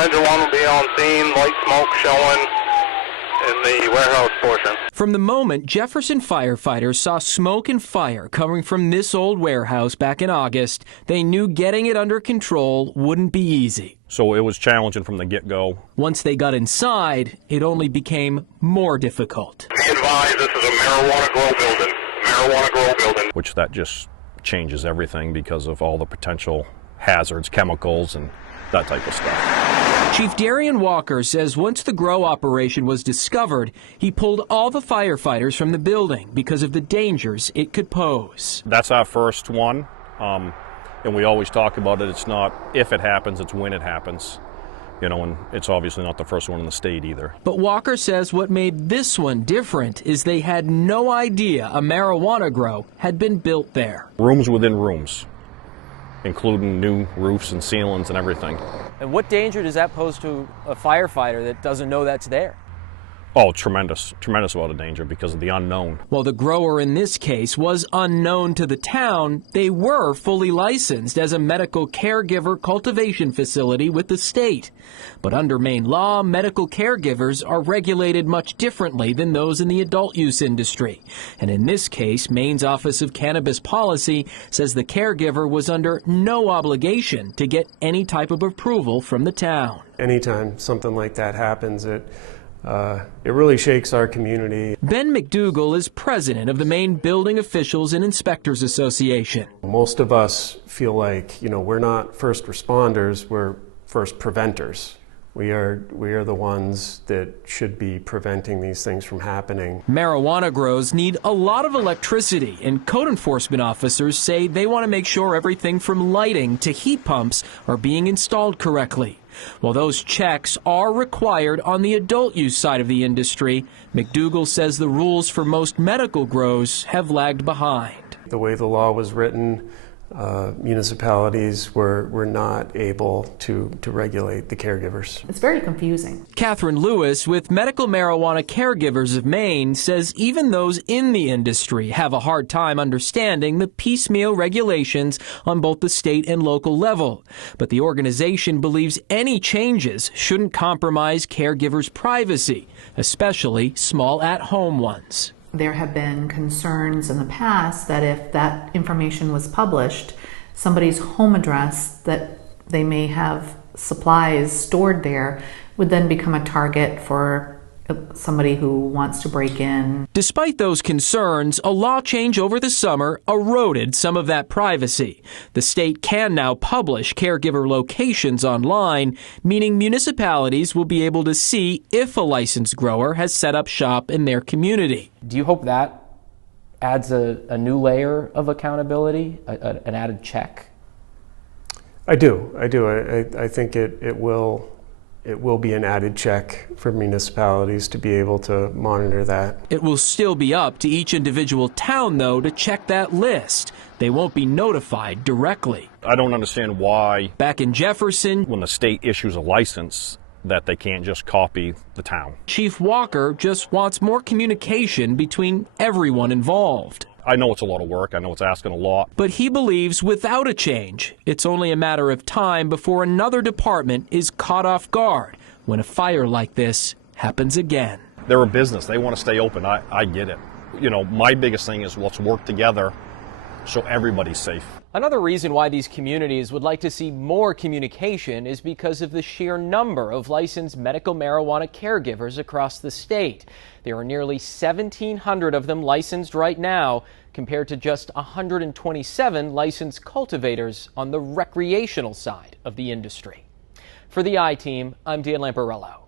Suspension 1 will be on scene, light smoke showing in the warehouse portion. From the moment Jefferson firefighters saw smoke and fire coming from this old warehouse back in August, they knew getting it under control wouldn't be easy. So it was challenging from the get-go. Once they got inside, it only became more difficult. Be advised, this is a marijuana grow building. Marijuana grow building. Which that just changes everything because of all the potential hazards, chemicals, and that type of stuff. Chief Darian Walker says once the grow operation was discovered, he pulled all the firefighters from the building because of the dangers it could pose. That's our first one, and we always talk about it. It's not if it happens, it's when it happens. You know, and it's obviously not the first one in the state either. But Walker says what made this one different is they had no idea a marijuana grow had been built there. Rooms within rooms, including new roofs and ceilings and everything. And what danger does that pose to a firefighter that doesn't know that's there? Oh, tremendous amount of danger because of the unknown. While the grower in this case was unknown to the town, they were fully licensed as a medical caregiver cultivation facility with the state. But under Maine law, medical caregivers are regulated much differently than those in the adult use industry. And in this case, Maine's Office of Cannabis Policy says the caregiver was under no obligation to get any type of approval from the town. Anytime something like that happens, it really shakes our community. Ben McDougall is president of the Maine Building Officials and Inspectors Association. Most of us feel like, we're not first responders, we're first preventers. We are the ones that should be preventing these things from happening. Marijuana grows need a lot of electricity, and code enforcement officers say they want to make sure everything from lighting to heat pumps are being installed correctly. While those checks are required on the adult use side of the industry, McDougall says the rules for most medical grows have lagged behind. The way the law was written, municipalities were not able to regulate the caregivers. It's very confusing. Catherine Lewis with Medical Marijuana Caregivers of Maine says even those in the industry have a hard time understanding the piecemeal regulations on both the state and local level. But the organization believes any changes shouldn't compromise caregivers' privacy, especially small at-home ones. There have been concerns in the past that if that information was published, somebody's home address that they may have supplies stored there would then become a target for somebody who wants to break in. Despite those concerns, a law change over the summer eroded some of that privacy. The state can now publish caregiver locations online, meaning municipalities will be able to see if a licensed grower has set up shop in their community. Do you hope that adds a new layer of accountability, an added check? I do. I think it will be an added check for municipalities to be able to monitor that. It will still be up to each individual town, though, to check that list. They won't be notified directly. I don't understand why, Back in Jefferson, when the state issues a license, that they can't just copy the town. Chief Walker just wants more communication between everyone involved. I know it's a lot of work. I know it's asking a lot. But he believes without a change, it's only a matter of time before another department is caught off guard when a fire like this happens again. They're a business. They want to stay open. I get it. My biggest thing is let's work together so everybody's safe. Another reason why these communities would like to see more communication is because of the sheer number of licensed medical marijuana caregivers across the state. There are nearly 1,700 of them licensed right now, compared to just 127 licensed cultivators on the recreational side of the industry. For the I-Team, I'm Dan Lamparello.